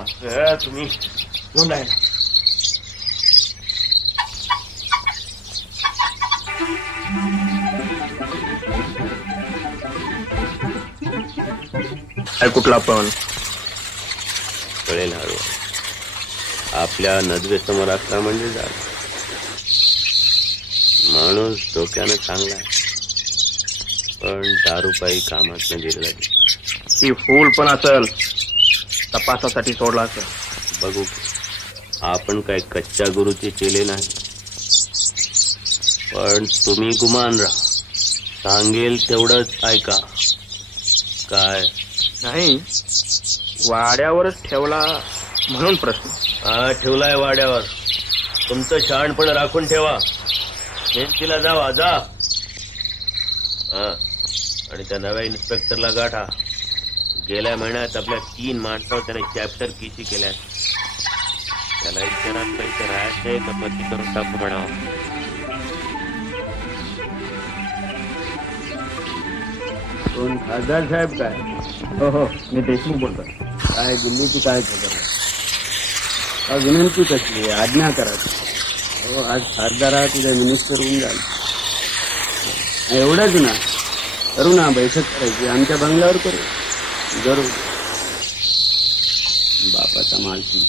अ, तुम्ही घेऊन राहिला काय कुठला पण कळेल हळू आपल्या नदवे समोर असला म्हणजे झालं माणूस डोक्यानं चांगला आहे. पण दारूपायी कामात गेलेला. ही फूल पण असल तपासासाठी सोडला असेल बघू. आपण काय कच्च्या गुरुचे केले नाही. पण तुम्ही गुमान राहा. सांगेल तेवढंच ऐका. काय? नाही वाड्यावरच ठेवला म्हणून प्रश्न. हा ठेवलाय वाड्यावर. तुमचं शहाणपण राखून ठेवा. जयंतीला जावा जा. हा. आणि त्या नव्या इन्स्पेक्टरला गाठा. गेल्या महिन्यात आपल्या तीन माणसावर त्याने चॅप्टर किशी केल्या? त्याला इच्छारात पैसे राहायचंय तर पती करून टाकू म्हणावं? कोण? खासदार साहेब काय? हो हो मी देशमुख बोलतो काय दिल्लीची काय खबर? विनंती कसली आहे? आज्ञा करा. हो आज खासदार तुझ्या मिनिस्टर होऊन जाईल. एवढंच ना. करू ना बैठक करायची. आमच्या बंगल्यावर करू. જરૂર બાપા તમારથી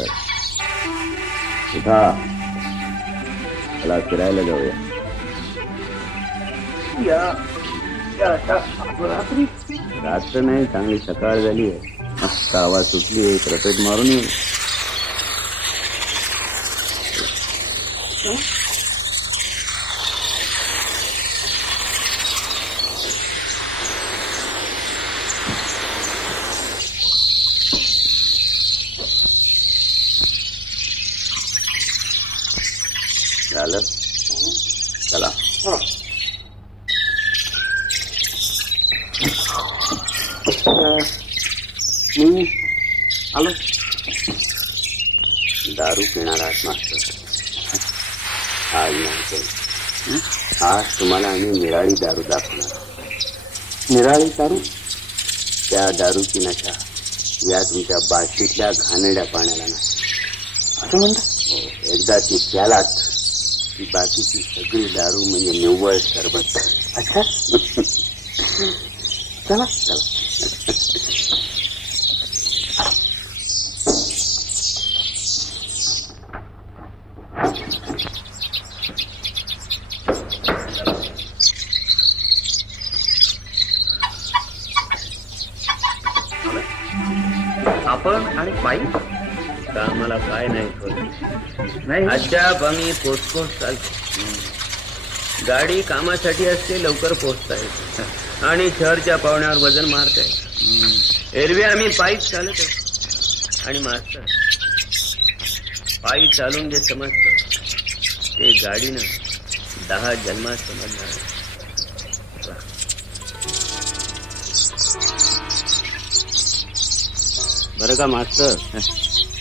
मस्त उठा चला फिरायला जाऊया रात्र नाही चांगली सकाळ झाली आहे मस्त आवाज सुटली आहे रपेट मारून येऊ झालं. चला. मी आलो. दारू पिणार आहात मास्तर आज नाही. आज तुम्हाला आम्ही निराळी दारू दाखवणार. निराळी दारू? त्या दारूची नशा या तुमच्या बाटलीतल्या घाणेड्या पाण्याला नाही. असं म्हणता? हो एकदा ती प्यालात. की बाकीची सगळी दारू म्हणजे निव्वळ सरबत अच्छा चला चला काय नाही अद्याप आम्ही पोचपोच चालतो. गाडी कामासाठी असते लवकर पोचता येते. आणि शहरच्या पाहुण्यावर वजन मारता येत. एरवी आम्ही पायीच चालत. आणि मास्तर पायी चालून जे समजतं ते गाडीनं दहा जन्मात समजणार बरं का मास्तर?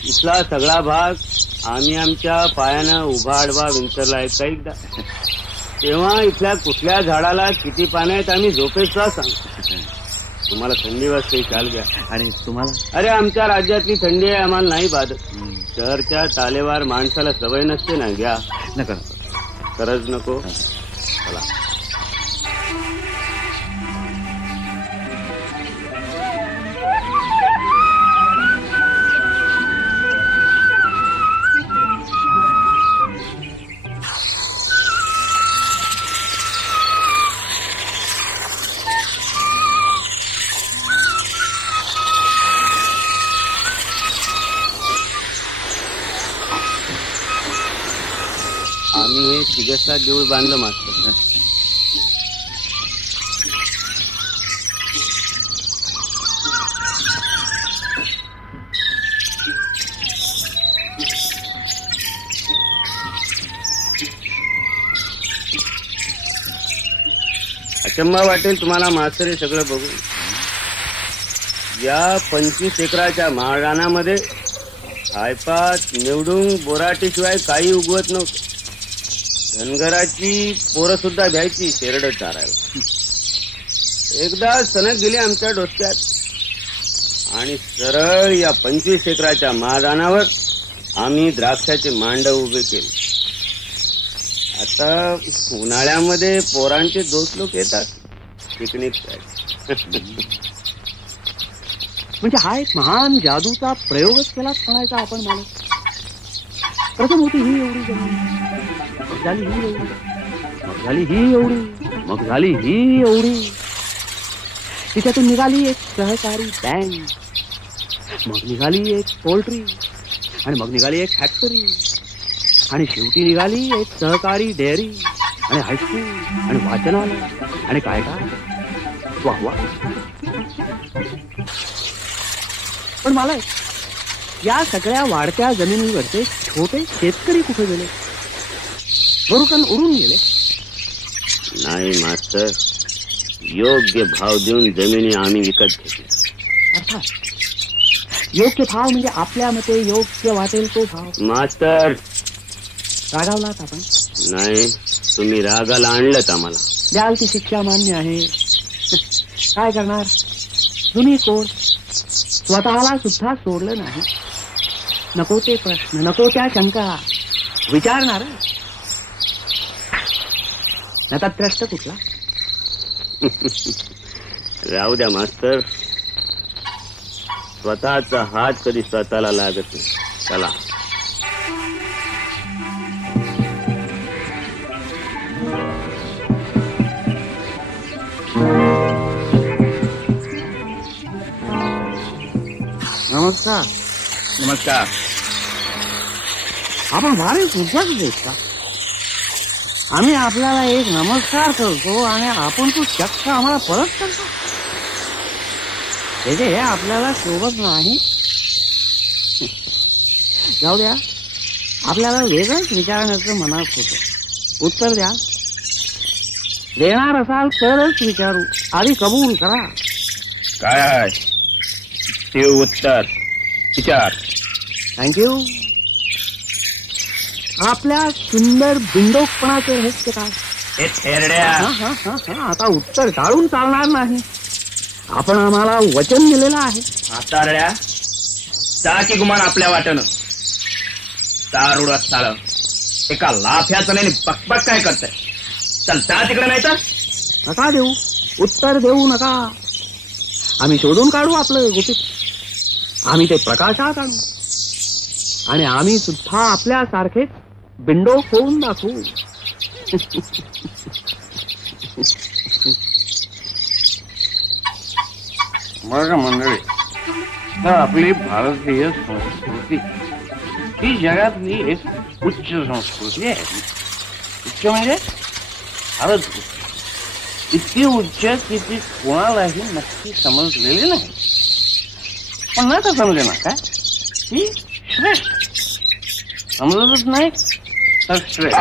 इथला सगळा भाग आम्ही आमच्या पायानं उभा आडवा विंचरलाय का एकदा. तेव्हा इथल्या कुठल्या झाडाला किती पानं आहेत आम्ही झोपेचा सांगतो तुम्हाला थंडी वाजते चाल घ्या. आणि तुम्हाला? अरे आमच्या राज्यातली थंडी आहे आम्हाला नाही बाधत शहरच्या तालेवार माणसाला सवय नसते ना घ्या. नका. खरंच नको. चला. हे देऊळ बांधलं मास्तर अचंबा वाटेल तुम्हाला मास्तर हे सगळं बघून. या पंचवीस एकराच्या महाराणामध्ये हायपात निवडून बोराटीशिवाय काही उगवत नव्हतं. धनगराची पोरं सुद्धा भ्यायची शेरड चारायला. एकदा सनक गेली आमच्या डोक्यात आणि सरळ या पंचवीस एकराच्या महादानावर आम्ही द्राक्षाचे मांड उभे केले. आता उन्हाळ्यामध्ये पोरांचे दोस्त लोक येतात पिकनिक म्हणजे हा एक महान जादूचा प्रयोगच केलाच म्हणायचा आपण मला. प्रथम होती ही एवढी जमीन. मग झाली ही एवढी. मग झाली ही एवढी. मग झाली ही एवढी. तिच्यातून निघाली एक सहकारी बँक मग निघाली एक पोल्ट्री आणि मग निघाली एक फॅक्टरी आणि शेवटी निघाली एक सहकारी डेअरी आणि हायस्कूल आणि वाचनालय. आणि काय काय? वा वा. पण मला या सगळ्या वाढत्या जमिनीवरचे छोटे शेतकरी कुठे गेले? बरोबर उडून गेले. नाही मास्तर योग्य भाव देऊन जमिनी आम्ही विकत घेतल्या. अर्थात योग्य भाव म्हणजे आपल्या मते योग्य वाटेल तो भाव. मास्तर रागावलात आपण? नाही तुम्ही रागाला आणलं आम्हाला. द्याल ती शिक्षा मान्य आहे. काय करणार? जुनी कोण? स्वतःला सुद्धा सोडलं नाही. नको ते प्रश्न नको त्या शंका. विचारणार? आता त्रस्त कुठला? राहू द्या मास्तर. स्वतःचा हात कधी स्वतःला लागत नाही. चला. नमस्कार. नमस्कार. आपण भारी देत का? आम्ही आपल्याला एक नमस्कार करतो आणि आपण तो चक्क आम्हाला परत करतो. हे हे आपल्याला शोभत नाही. जाऊ द्या. आपल्याला वेगळंच विचारण्याचं मनात होतं. उत्तर द्या. देणार असाल तरच विचारू. आधी कबूल करा. काय ते उत्तर. विचार. थँक्यू आपल्या सुंदर बिंडोकपणाचे रहस्य काय? हे थेरड्या हा, हा, हा, हा. आता उत्तर टाळून चालणार नाही. आपण आम्हाला वचन दिलेलं आहे. हातारड्या चा की गुमान आपल्या वाटणं तार उडत चाल एका लाफ्याचं नाही बकबक काय करताय? चल चा तिकडे नाही तर नका देऊ. उत्तर देऊ नका. आम्ही शोधून काढू आपलं गुपित. आम्ही ते प्रकाशात आणू. आणि आम्ही सुद्धा आपल्यासारखेच बिंडो होऊन दाखवू बघा मंडळी तर आपली भारतीय संस्कृती ही जगातली एक उच्च संस्कृती आहे. उच्च म्हणजे फारच उच्च. इतकी उच्च की ती कोणालाही नक्की समजलेली नाही. पण नका समजे ना काय? ती श्रेष्ठ. समजतच नाही. तर श्रेष्ठ